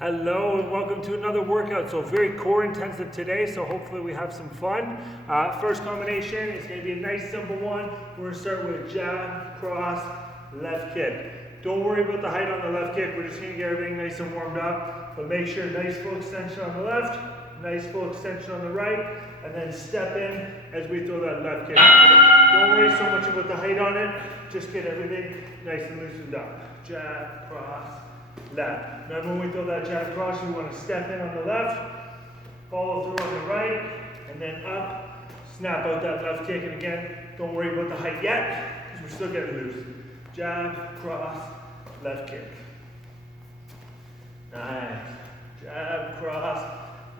Hello and welcome to another workout. So very core intensive today, so hopefully we have some fun. First combination is going to be a nice simple one. We're going to start with jab, cross, left kick. Don't worry about the height on the left kick, we're just going to get everything nice and warmed up. But make sure nice full extension on the left, nice full extension on the right, and then step in as we throw that left kick. Don't worry so much about the height on it, just get everything nice and loosened up. Jab, cross, left. Remember when we throw that jab cross, we want to step in on the left, follow through on the right, and then up, snap out that left kick. And again, don't worry about the height yet, because we're still getting loose. Jab, cross, left kick. Nice. Jab, cross,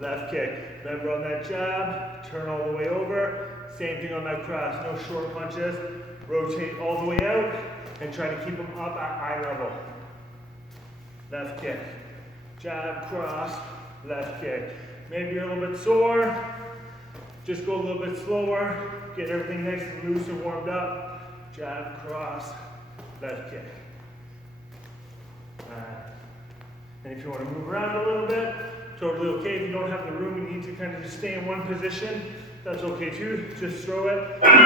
left kick. Remember on that jab, turn all the way over. Same thing on that cross, no short punches. Rotate all the way out, and try to keep them up at eye level. Left kick, jab, cross, left kick. Maybe you're a little bit sore, just go a little bit slower, get everything nice and loose and warmed up. Jab, cross, left kick. And if you want to move around a little bit, totally okay. If you don't have the room, you need to kind of just stay in one position, that's okay too. Just throw it and come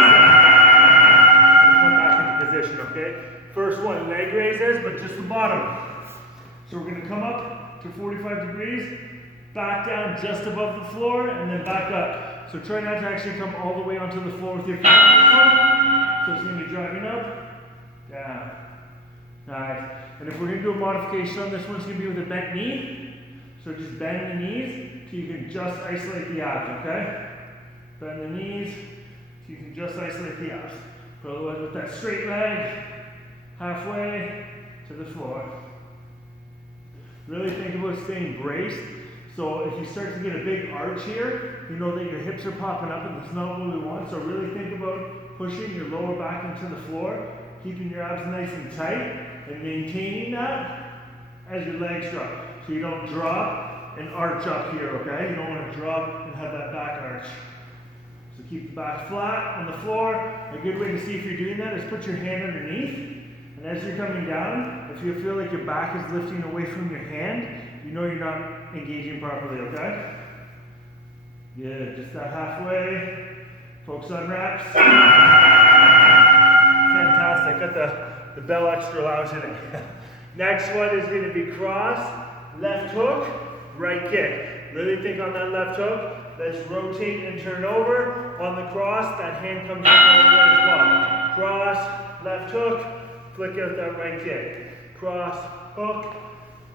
back into position, okay? First one, leg raises, but just the bottom. So we're going to come up to 45 degrees, back down just above the floor, and then back up. So try not to actually come all the way onto the floor with your feet. So it's going to be driving up, down. Nice. And if we're going to do a modification on this one, it's going to be with a bent knee. So just bend the knees so you can just isolate the abs, okay? Bend the knees so you can just isolate the abs. But otherwise with that straight leg, halfway to the floor. Really think about staying braced. So if you start to get a big arch here, you know that your hips are popping up and that's not what we want. So really think about pushing your lower back into the floor, keeping your abs nice and tight, and maintaining that as your legs drop. So you don't drop and arch up here, okay? You don't want to drop and have that back arch. So keep the back flat on the floor. A good way to see if you're doing that is put your hand underneath. And as you're coming down, if you feel like your back is lifting away from your hand, you know you're not engaging properly, okay? Good, just that halfway. Focus on reps. Fantastic, got the bell extra loud today. Next one is going to be cross, left hook, right kick. Really think on that left hook. Let's rotate and turn over. On the cross, that hand comes up all the way as well. Cross, left hook, flick out that right kick. Cross, hook,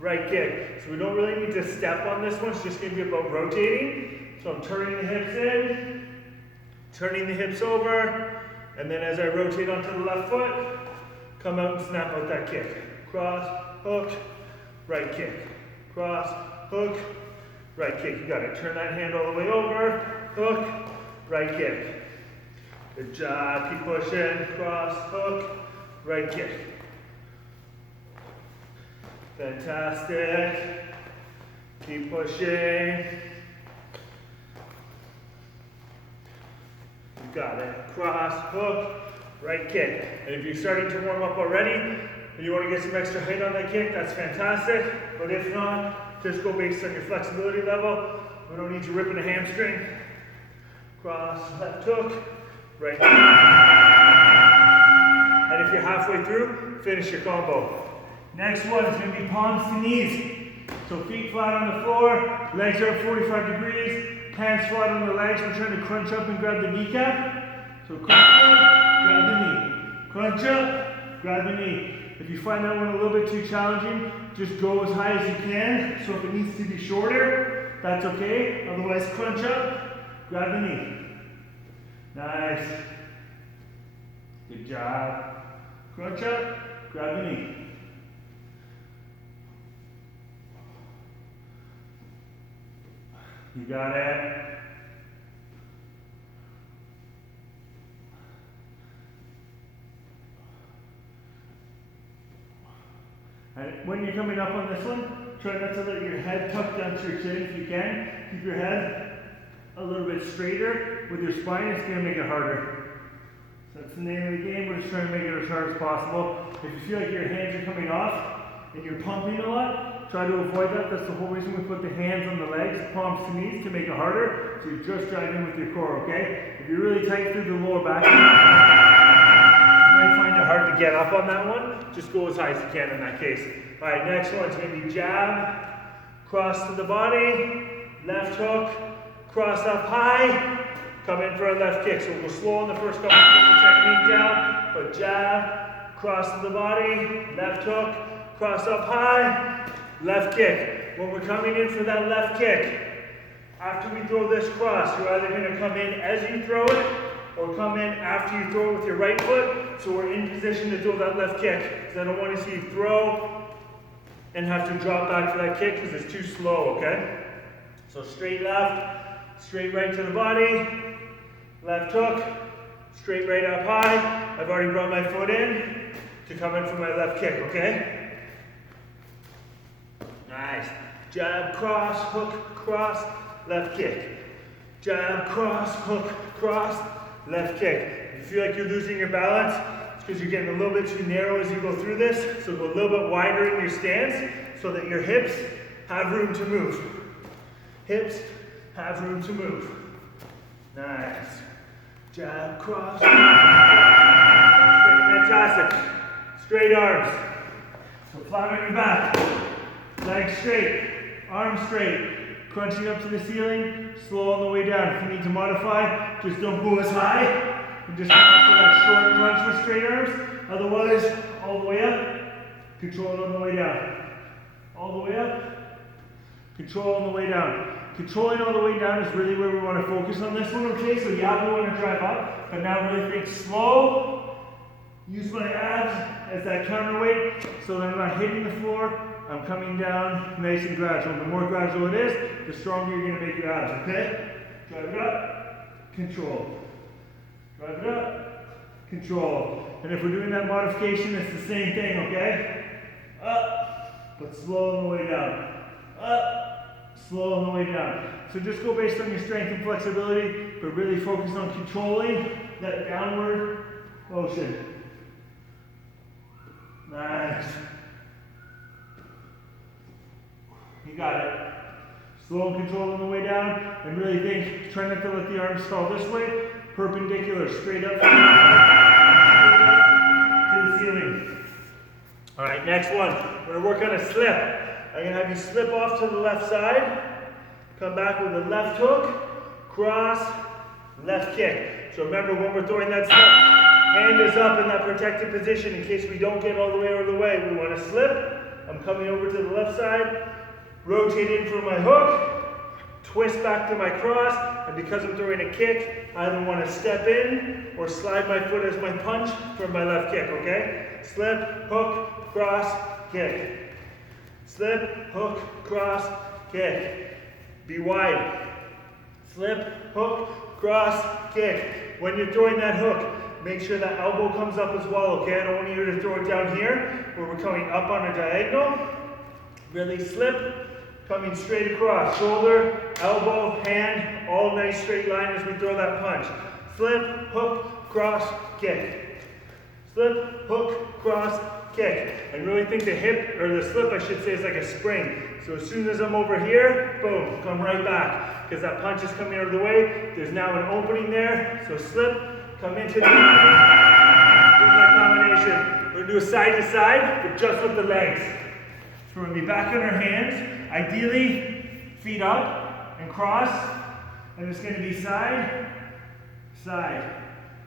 right kick. So we don't really need to step on this one. It's just going to be about rotating. So I'm turning the hips in, turning the hips over, and then as I rotate onto the left foot, come out and snap out that kick. Cross, hook, right kick. Cross, hook, right kick. You got it. Turn that hand all the way over, hook, right kick. Good job. Keep pushing. Cross, hook, right kick. Fantastic. Keep pushing. You got it. Cross, hook, right kick. And if you're starting to warm up already and you want to get some extra height on that kick, that's fantastic. But if not, just go based on your flexibility level. We don't need you ripping a hamstring. Cross, left hook, right kick. And if you're halfway through, finish your combo. Next one is going to be palms to knees. So feet flat on the floor, legs are at 45 degrees, hands flat on the legs. We're trying to crunch up and grab the kneecap. So crunch up, grab the knee. Crunch up, grab the knee. If you find that one a little bit too challenging, just go as high as you can. So if it needs to be shorter, that's okay. Otherwise, crunch up, grab the knee. Nice. Good job. Crunch up, grab the knee. You got it. And when you're coming up on this one, try not to let your head tuck down to your chin if you can. Keep your head a little bit straighter with your spine. It's going to make it harder. So that's the name of the game. We're just trying to make it as hard as possible. If you feel like your hands are coming off and you're pumping a lot, try to avoid that. That's the whole reason we put the hands on the legs, palms to knees, to make it harder. So you just drive in with your core, okay? If you're really tight through the lower back, you might find it hard to get up on that one. Just go as high as you can in that case. All right, next one's going to be jab, cross to the body, left hook, cross up high, come in for a left kick. So we'll go slow on the first couple, get the technique down, but jab, cross to the body, left hook, cross up high, left kick. When we're coming in for that left kick, after we throw this cross, you're either going to come in as you throw it, or come in after you throw it with your right foot, so we're in position to throw that left kick. Because I don't want to see you throw and have to drop back for that kick because it's too slow, okay? So straight left, straight right to the body, left hook, straight right up high. I've already brought my foot in to come in for my left kick, okay? Nice. Jab, cross, hook, cross, left kick. Jab, cross, hook, cross, left kick. If you feel like you're losing your balance, it's because you're getting a little bit too narrow as you go through this. So go a little bit wider in your stance so that your hips have room to move. Hips have room to move. Nice. Jab, cross. Fantastic. Straight arms. So flat on your back. Legs straight. Arms straight. Crunching up to the ceiling. Slow on the way down. If you need to modify, just don't go as high. And just go for that short crunch with straight arms. Otherwise, all the way up. Control it on the way down. All the way up. Control on the way down. Controlling all the way down is really where we want to focus on this one, okay? So yeah, we want to drive up, but now really think slow. Use my abs as that counterweight so that I'm not hitting the floor. I'm coming down nice and gradual. The more gradual it is, the stronger you're going to make your abs, okay? Drive it up, control. Drive it up, control. And if we're doing that modification, it's the same thing, okay? Up, but slow on the way down. Up. Slow on the way down. So just go based on your strength and flexibility, but really focus on controlling that downward motion. Nice. You got it. Slow and control on the way down, and really think, try not to let the arms fall this way, perpendicular, straight up to the ceiling. All right, next one. We're going to work on a slip. I'm going to have you slip off to the left side, come back with a left hook, cross, left kick. So remember, when we're throwing that slip, hand is up in that protected position in case we don't get all the way over the way. We want to slip. I'm coming over to the left side, rotate in for my hook, twist back to my cross, and because I'm throwing a kick, I either want to step in or slide my foot as my punch for my left kick, okay? Slip, hook, cross, kick. Slip, hook, cross, kick. Be wide. Slip, hook, cross, kick. When you're throwing that hook, make sure that elbow comes up as well, okay? I don't want you to throw it down here, where we're coming up on a diagonal. Really slip, coming straight across. Shoulder, elbow, hand, all nice straight line as we throw that punch. Slip, hook, cross, kick. Slip, hook, cross, kick. And really think the hip, or the slip I should say, is like a spring. So as soon as I'm over here, boom, come right back. Because that punch is coming out of the way. There's now an opening there. So slip, come into the opening. Here's my combination. We're going to do a side to side, but just with the legs. So we're going to be back on our hands. Ideally, feet up and cross. And it's going to be side, side.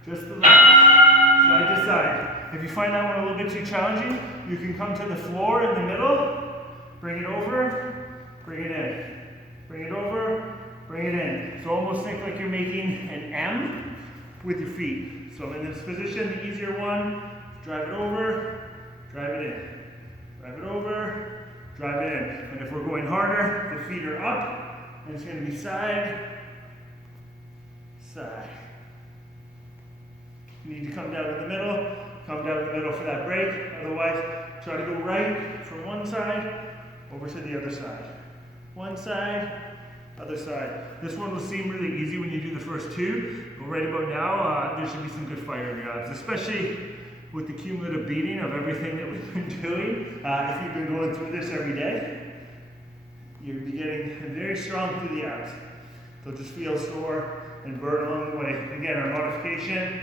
Just the legs. Side to side. If you find that one a little bit too challenging, you can come to the floor in the middle, bring it over, bring it in. Bring it over, bring it in. So almost think like you're making an M with your feet. So in this position, the easier one, drive it over, drive it in. Drive it over, drive it in. And if we're going harder, the feet are up, and it's going to be side, side. You need to come down in the middle. Come down the middle for that break. Otherwise, try to go right from one side over to the other side. One side, other side. This one will seem really easy when you do the first two, but right about now, there should be some good fire in your abs, especially with the cumulative beating of everything that we've been doing. If you've been going through this every day. you'll be getting very strong through the abs. They'll just feel sore and burn along the way. Again, our modification.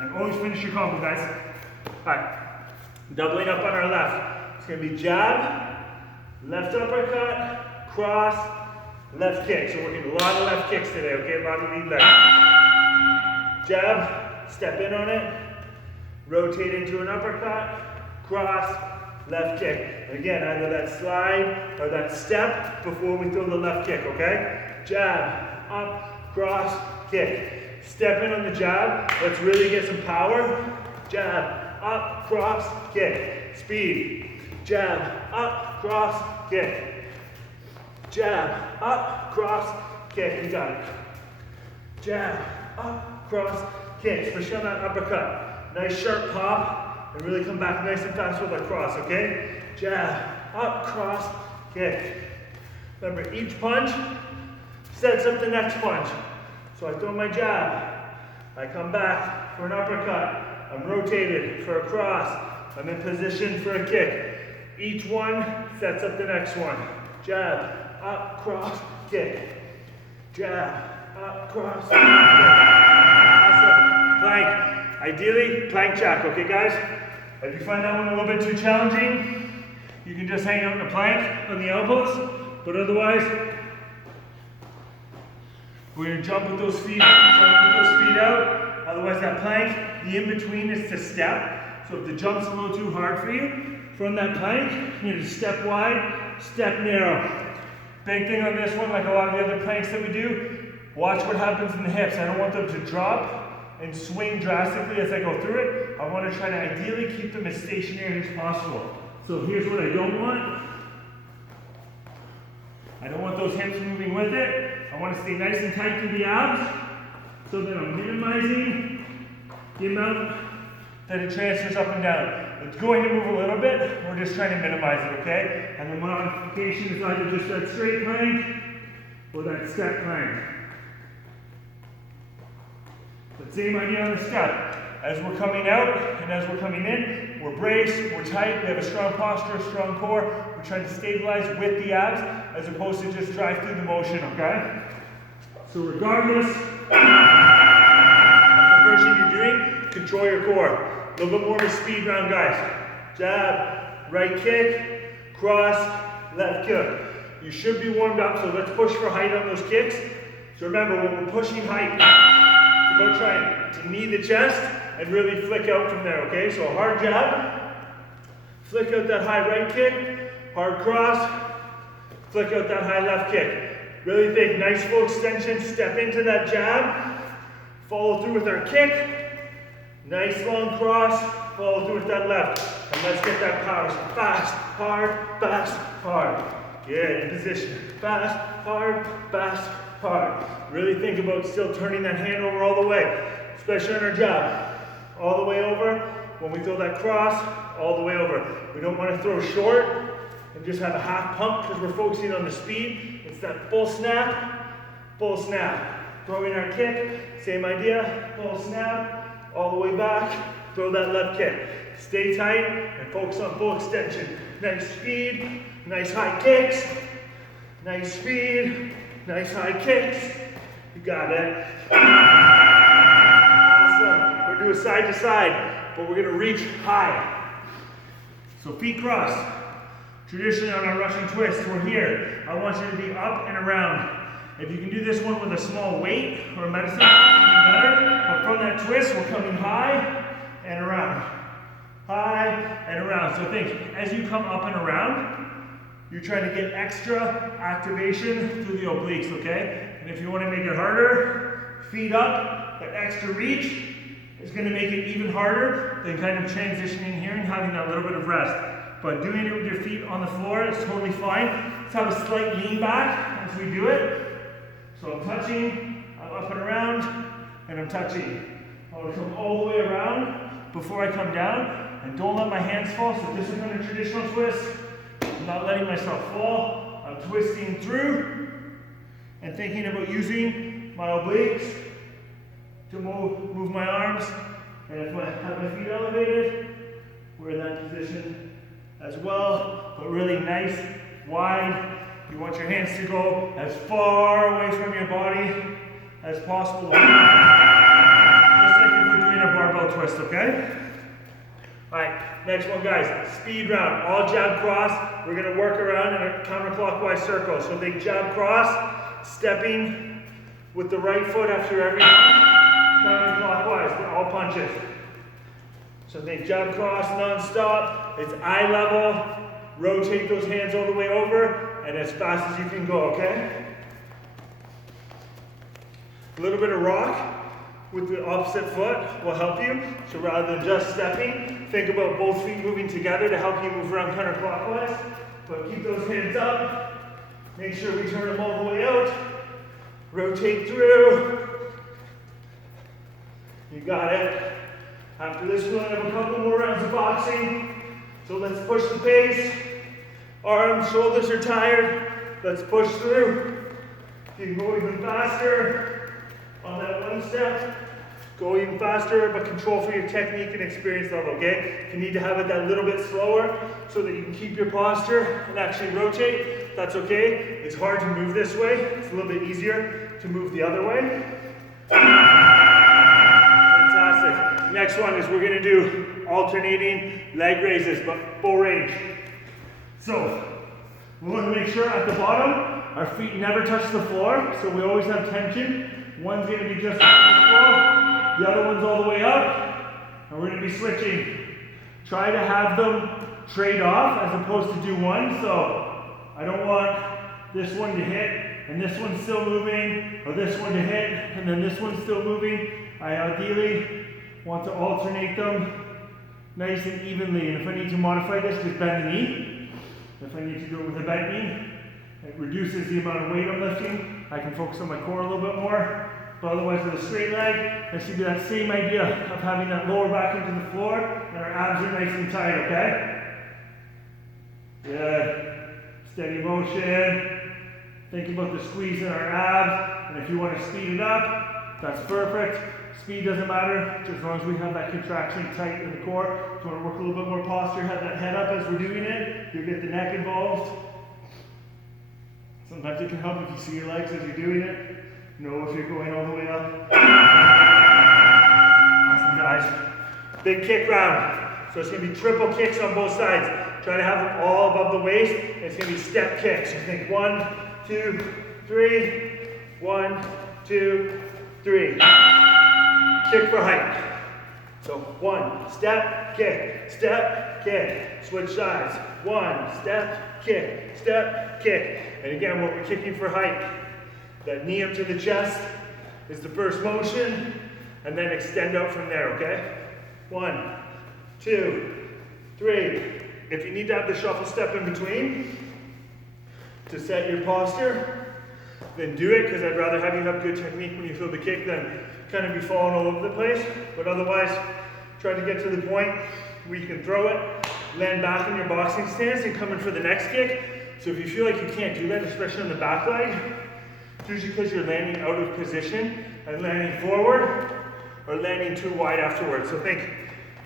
And always finish your combo, guys. Alright, doubling up on our left. It's going to be jab, left uppercut, cross, left kick. So we're working a lot of left kicks today, okay? A lot of lead leg. Jab, step in on it, rotate into an uppercut, cross, left kick. And again, either that slide or that step before we throw the left kick, okay? Jab, up, cross, kick. Step in on the jab. Let's really get some power. Jab, up, cross, kick. Speed. Jab, up, cross, kick. Jab, up, cross, kick. You got it. Jab, up, cross, kick. Especially on that uppercut. Nice sharp pop. And really come back nice and fast with a cross, okay? Jab, up, cross, kick. Remember, each punch sets up the next punch. So I throw my jab, I come back for an uppercut, I'm rotated for a cross, I'm in position for a kick. Each one sets up the next one. Jab, up, cross, kick. Jab, up, cross, kick. Awesome. Plank. Ideally, plank jack, okay guys? If you find that one a little bit too challenging, you can just hang out in the plank on the elbows, but otherwise, we're going to jump with those feet out. Otherwise that plank, the in-between is to step. So if the jump's a little too hard for you, from that plank, you need to step wide, step narrow. Big thing on this one, like a lot of the other planks that we do, watch what happens in the hips. I don't want them to drop and swing drastically as I go through it. I want to try to ideally keep them as stationary as possible. So here's what I don't want. I don't want those hips moving with it. I want to stay nice and tight to the abs so that I'm minimizing the amount that it transfers up and down. It's going to move a little bit, we're just trying to minimize it, okay? And the modification is either just that straight plank or that step plank. But same idea on the step. As we're coming out and as we're coming in, we're braced, we're tight, we have a strong posture, a strong core. We're trying to stabilize with the abs as opposed to just drive through the motion, okay? So regardless of the version you're doing, control your core. A little bit more of a speed round, guys. Jab, right kick, cross, left kick. You should be warmed up, so let's push for height on those kicks. So remember, when we're pushing height, it's about trying to knee the chest and really flick out from there, okay? So a hard jab, flick out that high right kick, hard cross, flick out that high left kick. Really think, nice full extension, step into that jab, follow through with our kick, nice long cross, follow through with that left. And let's get that power. So fast, hard. Get in position. Fast, hard. Really think about still turning that hand over all the way, especially on our jab. All the way over. When we throw that cross, all the way over. We don't want to throw short and just have a half pump because we're focusing on the speed. It's that full snap. Throwing our kick, same idea, full snap, all the way back, throw that left kick. Stay tight and focus on full extension. Nice speed, nice high kicks, nice speed, nice high kicks. You got it. Awesome. We're doing side to side, but we're gonna reach high. So feet crossed. Traditionally on our Russian twist, we're here. I want you to be up and around. If you can do this one with a small weight or a medicine, even better. But from that twist, we're coming high and around. High and around. So think, as you come up and around, you're trying to get extra activation through the obliques, okay? And if you want to make it harder, feet up, that extra reach is going to make it even harder than kind of transitioning here and having that little bit of rest. But doing it with your feet on the floor is totally fine. Let's have a slight lean back as we do it. So I'm touching, I'm up and around, and I'm touching. I want to come all the way around before I come down, and don't let my hands fall. So this is kind of traditional twist. I'm not letting myself fall. I'm twisting through and thinking about using my obliques to move my arms. And if I have my feet elevated, we're in that position as well, but really nice, wide. You want your hands to go as far away from your body as possible. Just like if we're doing a barbell twist, okay? All right, next one, guys, speed round, all jab cross. We're gonna work around in a counterclockwise circle. So think jab cross, stepping with the right foot after every counterclockwise, all punches. So think jab cross non-stop, it's eye level, rotate those hands all the way over, and as fast as you can go, okay? A little bit of rock with the opposite foot will help you. So rather than just stepping, think about both feet moving together to help you move around counterclockwise. But keep those hands up. Make sure we turn them all the way out. Rotate through. You got it. After this, we'll have a couple more rounds of boxing. So let's push the pace. Arms, shoulders are tired. Let's push through. You can go even faster on that one step. Go even faster, but control for your technique and experience level, okay? If you need to have it that little bit slower so that you can keep your posture and actually rotate, that's okay. It's hard to move this way. It's a little bit easier to move the other way. Fantastic. Next one is we're gonna do alternating leg raises, but full range. So, we want to make sure at the bottom, our feet never touch the floor, so we always have tension. One's gonna be just on the floor, the other one's all the way up, and we're gonna be switching. Try to have them trade off as opposed to do one, so I don't want this one to hit, and this one's still moving, or this one to hit, and then this one's still moving. I ideally want to alternate them nice and evenly, and if I need to modify this, just bend the knee. If I need to do it with a bent knee, it reduces the amount of weight I'm lifting. I can focus on my core a little bit more. But otherwise with a straight leg, it should be that same idea of having that lower back into the floor and our abs are nice and tight, okay? Good. Steady motion. Think about the squeeze in our abs. And if you want to speed it up, that's perfect. Speed doesn't matter, just as long as we have that contraction tight in the core. If you want to work a little bit more posture, have that head up as we're doing it. You'll get the neck involved. Sometimes it can help if you see your legs as you're doing it. Know if you're going all the way up. Awesome, guys. Big kick round. So it's going to be triple kicks on both sides. Try to have them all above the waist. And it's going to be step kicks. So think 1, 2, 3. 1, 2, 3. Kick for height. So 1, step, kick, switch sides. 1, step, kick. And again, when we're kicking for height, that knee up to the chest is the first motion, and then extend out from there, okay? 1, 2, 3. If you need to have the shuffle step in between to set your posture, then do it, because I'd rather have you have good technique when you feel the kick than kind of be falling all over the place. But otherwise, try to get to the point where you can throw it, land back in your boxing stance, and come in for the next kick. So if you feel like you can't do that, especially on the back leg, it's usually because you're landing out of position and landing forward or landing too wide afterwards. So think,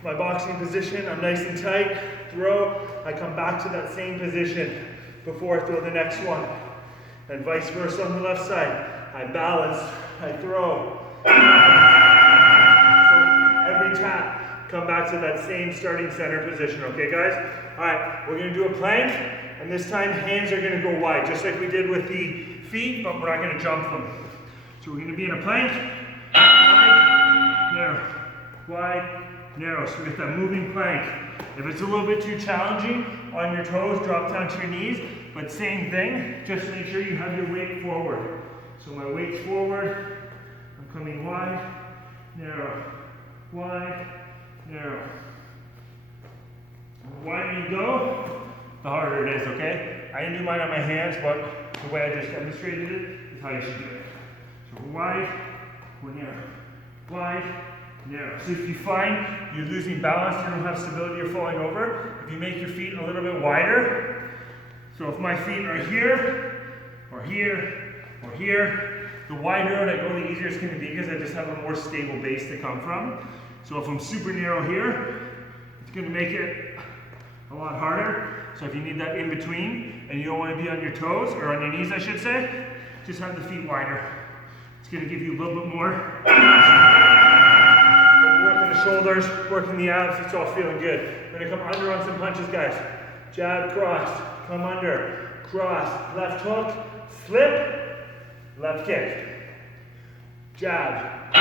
my boxing position, I'm nice and tight, throw, I come back to that same position before I throw the next one. And vice versa on the left side. I balance, I throw. So every tap, come back to that same starting center position, okay guys? All right, we're gonna do a plank, and this time hands are gonna go wide, just like we did with the feet, but we're not gonna jump them. So we're gonna be in a plank, wide, narrow, wide, narrow. So we get that moving plank. If it's a little bit too challenging, on your toes, drop down to your knees, but same thing, just make sure you have your weight forward. So my weight's forward, I'm coming wide, narrow, narrow. The wider you go, the harder it is, okay? I didn't do mine on my hands, but the way I just demonstrated it is how you should do it. So we're wide, we're narrow, wide, narrow. So if you find you're losing balance, you don't have stability, you're falling over, if you make your feet a little bit wider, so if my feet are here, or here, or here, the wider out I go, the easier it's going to be because I just have a more stable base to come from. So if I'm super narrow here, it's going to make it a lot harder. So if you need that in between and you don't want to be on your toes, or on your knees I should say, just have the feet wider. It's going to give you a little bit more. Working the shoulders, working the abs, it's all feeling good. We're going to come under on some punches, guys. Jab, cross, come under, cross, left hook, slip, left kick. Jab,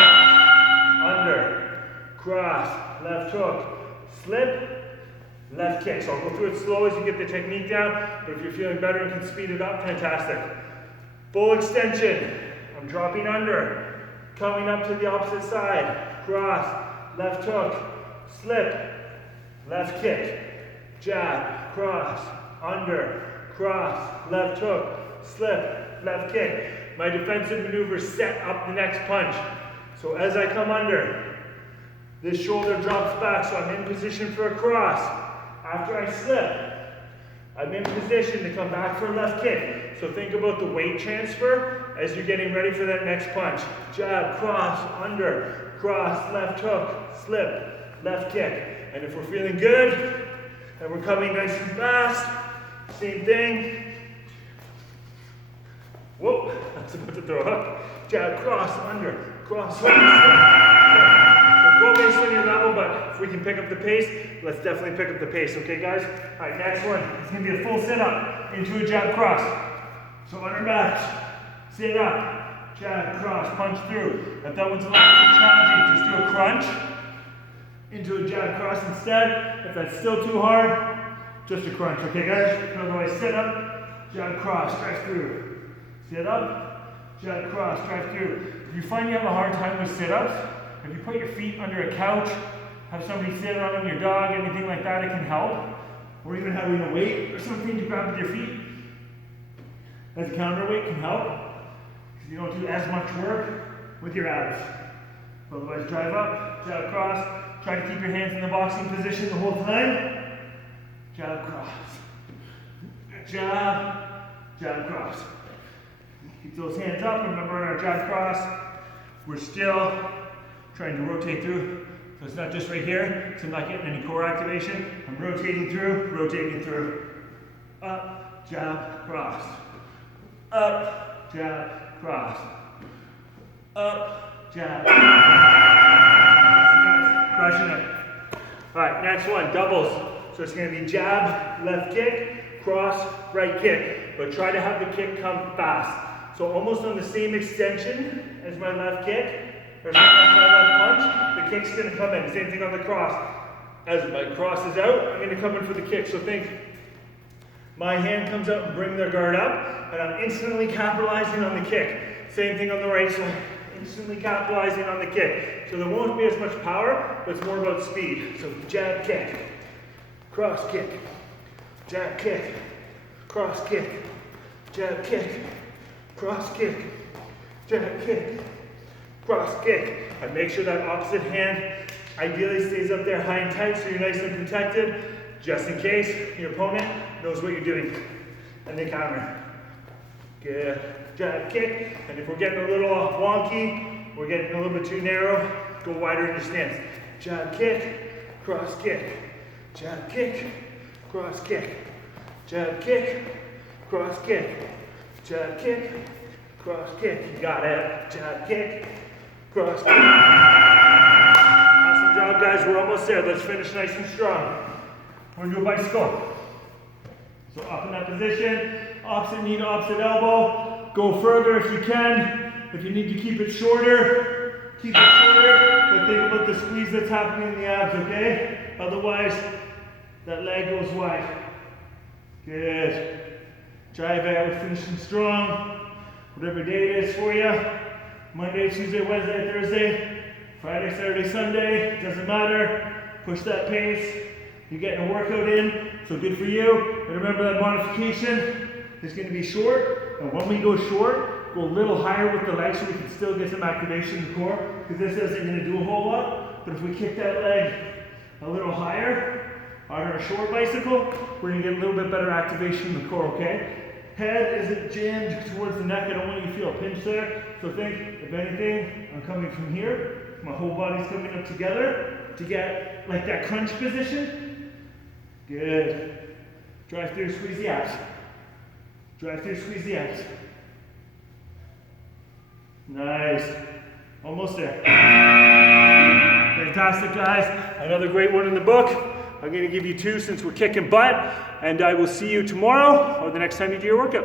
under, cross, left hook, slip, left kick. So I'll go through it slow as you get the technique down, but if you're feeling better and can speed it up, fantastic. Full extension. I'm dropping under, coming up to the opposite side, cross, left hook, slip, left kick, jab, cross, under, cross, left hook, slip, left kick. My defensive maneuvers set up the next punch. So as I come under, this shoulder drops back, so I'm in position for a cross. After I slip, I'm in position to come back for a left kick. So think about the weight transfer as you're getting ready for that next punch. Jab, cross, under, cross, left hook, slip, left kick. And if we're feeling good, and we're coming nice and fast, same thing. Whoop, I was about to throw up. Jab, cross, under, cross, hook, slip. Go based on your level, but if we can pick up the pace, let's definitely pick up the pace, okay guys? All right, next one. It's gonna be a full sit-up into a jab cross. So under back, sit up, jab, cross, punch through. If that one's a little bit challenging, just do a crunch into a jab cross instead. If that's still too hard, just a crunch, okay guys? Otherwise, sit up, jab cross, drive through. Sit up, jab cross, drive through. If you find you have a hard time with sit-ups, if you put your feet under a couch, have somebody sit on them, your dog, anything like that, it can help. Or even having a weight or something to grab with your feet as a counterweight can help. Because you don't do as much work with your abs. Otherwise, drive up, jab cross. Try to keep your hands in the boxing position the whole time. Jab cross. Jab, jab cross. Keep those hands up. Remember on our jab cross, we're still trying to rotate through. So it's not just right here, so I'm not getting any core activation. I'm rotating through, rotating through. Up, jab, cross. Up, jab, cross. Up, jab. Crushing it. All right, next one, doubles. So it's gonna be jab, left kick, cross, right kick. But try to have the kick come fast. So almost on the same extension as my left kick, or my left punch, the kick's gonna come in. Same thing on the cross. As my cross is out, I'm gonna come in for the kick. So think, my hand comes out and bring the guard up, and I'm instantly capitalizing on the kick. Same thing on the right side, instantly capitalizing on the kick. So there won't be as much power, but it's more about speed. So jab kick, cross kick, jab kick, cross kick, jab kick, cross kick, jab kick, cross kick. And make sure that opposite hand ideally stays up there high and tight so you're nice and protected, just in case your opponent knows what you're doing. And they counter. Good. Jab kick. And if we're getting a little wonky, we're getting a little bit too narrow, go wider in your stance. Jab kick, cross kick. Jab kick, cross kick. Jab kick, cross kick. Jab kick, cross kick. You got it. Jab kick, cross kick. Awesome job, guys. We're almost there. Let's finish nice and strong. We're gonna do a bicycle. So up in that position, opposite knee to opposite elbow. Go further if you can. If you need to keep it shorter, keep it shorter. But think about the squeeze that's happening in the abs, okay? Otherwise, that leg goes wide. Good. Drive out, finishing strong. Whatever day it is for you. Monday, Tuesday, Wednesday, Thursday, Friday, Saturday, Sunday, doesn't matter. Push that pace. You're getting a workout in, so good for you. And remember that modification is going to be short. And when we go short, go a little higher with the legs so we can still get some activation in the core. Because this isn't going to do a whole lot. But if we kick that leg a little higher on our short bicycle, we're going to get a little bit better activation in the core, okay? Head isn't jammed towards the neck. I don't want you to feel a pinch there. So think, if anything, I'm coming from here. My whole body's coming up together to get like that crunch position. Good. Drive through, squeeze the abs. Drive through, squeeze the abs. Nice. Almost there. Fantastic, guys. Another great one in the book. I'm going to give you 2 since we're kicking butt. And I will see you tomorrow or the next time you do your workout.